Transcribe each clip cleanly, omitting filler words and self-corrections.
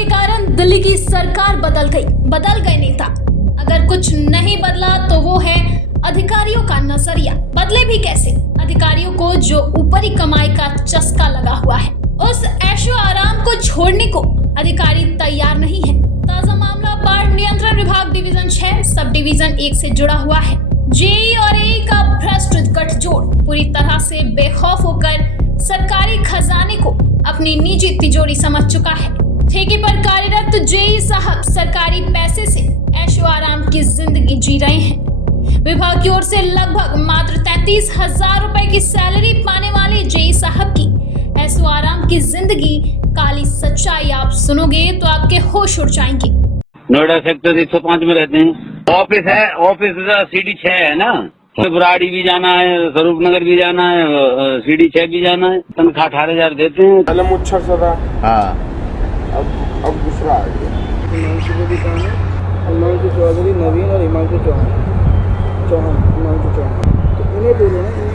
के कारण दिल्ली की सरकार बदल गए नेता। अगर कुछ नहीं बदला तो वो है अधिकारियों का नजरिया। बदले भी कैसे? अधिकारियों को जो ऊपरी कमाई का चस्का लगा हुआ है, उस ऐशो आराम को छोड़ने को अधिकारी तैयार नहीं है। ताजा मामला बाढ़ नियंत्रण विभाग डिवीजन 6 सब डिवीजन 1 से जुड़ा हुआ है। जेई और एई का भ्रष्ट गठजोड़ पूरी तरह से बेखौफ होकर सरकारी खजाने को अपनी निजी तिजोरी समझ चुका है। ठेके पर कार्यरत जेई साहब सरकारी पैसे से ऐशो आराम की जिंदगी जी रहे हैं। विभाग की ओर से लगभग मात्र 33,000 रुपए की सैलरी पाने वाले जेई साहब की ऐशो आराम की जिंदगी काली सच्चाई आप सुनोगे तो आपके होश उड़ जाएंगे। नोएडा सेक्टर 105 में रहते हैं। ऑफिस है, ऑफिस सीडी 6 है ना, बुराड़ी भी जाना है, स्वरूप नगर भी जाना है, सीडी 6 भी जाना है। तनख्वाह 18,000 देते हैं। पहले मुच्छर सा था, हाँ, अब दूसरा आ गया। हिमांशु की दुकान है, हिमांशु चौधरी, नवीन और हिमांशु चौहान, हिमांशु चौहान, तो इन्हें बोलो ना।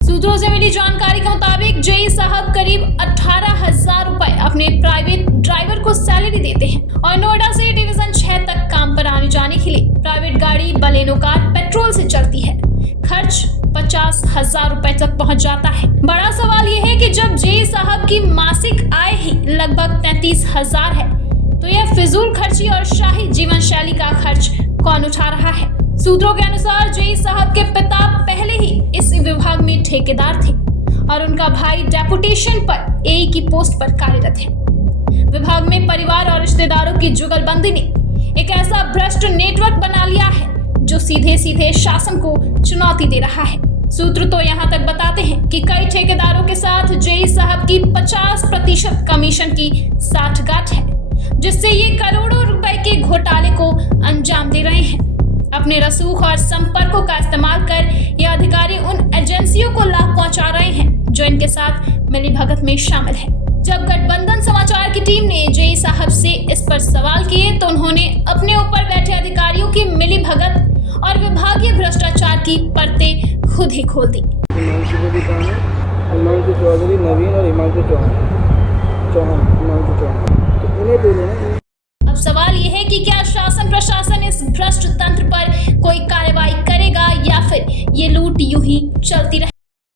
सूत्रों से मिली जानकारी के मुताबिक जेई साहब करीब 18,000 रुपए अपने प्राइवेट ड्राइवर को सैलरी देते हैं और नोएडा से डिवीजन 6 तक काम पर आने जाने के लिए प्राइवेट गाड़ी बलेनो कार पेट्रोल से चलती है। खर्च 50,000 रुपए तक पहुंच जाता है। बड़ा सवाल यह है कि जब जेई साहब की मासिक आय ही लगभग 33,000 है तो यह फिजूल खर्ची और शाही जीवन शैली का खर्च कौन उठा रहा है? सूत्रों के अनुसार जेई साहब के पिता पहले ही इस विभाग में ठेकेदार थे और उनका भाई डेपुटेशन पर एई की पोस्ट पर कार्यरत है। विभाग में परिवार और रिश्तेदारों की जुगलबंदी ने एक ऐसा भ्रष्ट नेटवर्क बना लिया है जो सीधे सीधे शासन को चुनौती दे रहा है। सूत्र तो यहाँ तक बताते हैं कि कई ठेकेदारों के साथ जेई साहब की 50% कमीशन की साठगांठ है, जिससे ये करोड़ों रुपए के घोटाले को अंजाम दे रहे हैं। अपने रसूख और संपर्कों का इस्तेमाल कर ये अधिकारी उन एजेंसियों को लाभ पहुंचा रहे हैं जो इनके साथ मिलीभगत में शामिल है। जब गठबंधन समाचार की टीम ने जेई साहब से इस पर सवाल किए तो उन्होंने अपने ऊपर बैठे अधिकारियों की मिलीभगत और विभागीय भ्रष्टाचार की परतें खुद ही खोल दी। हिमांशु की दुकान है, हिमांशु चौधरी, नवीन और हिमांशु चौहान, हिमांशु चौहान, तो इन्हें बोलो ना। अब सवाल यह है कि क्या शासन प्रशासन इस भ्रष्ट तंत्र पर कोई कार्रवाई करेगा या फिर ये लूट यूं ही चलती रहेगी?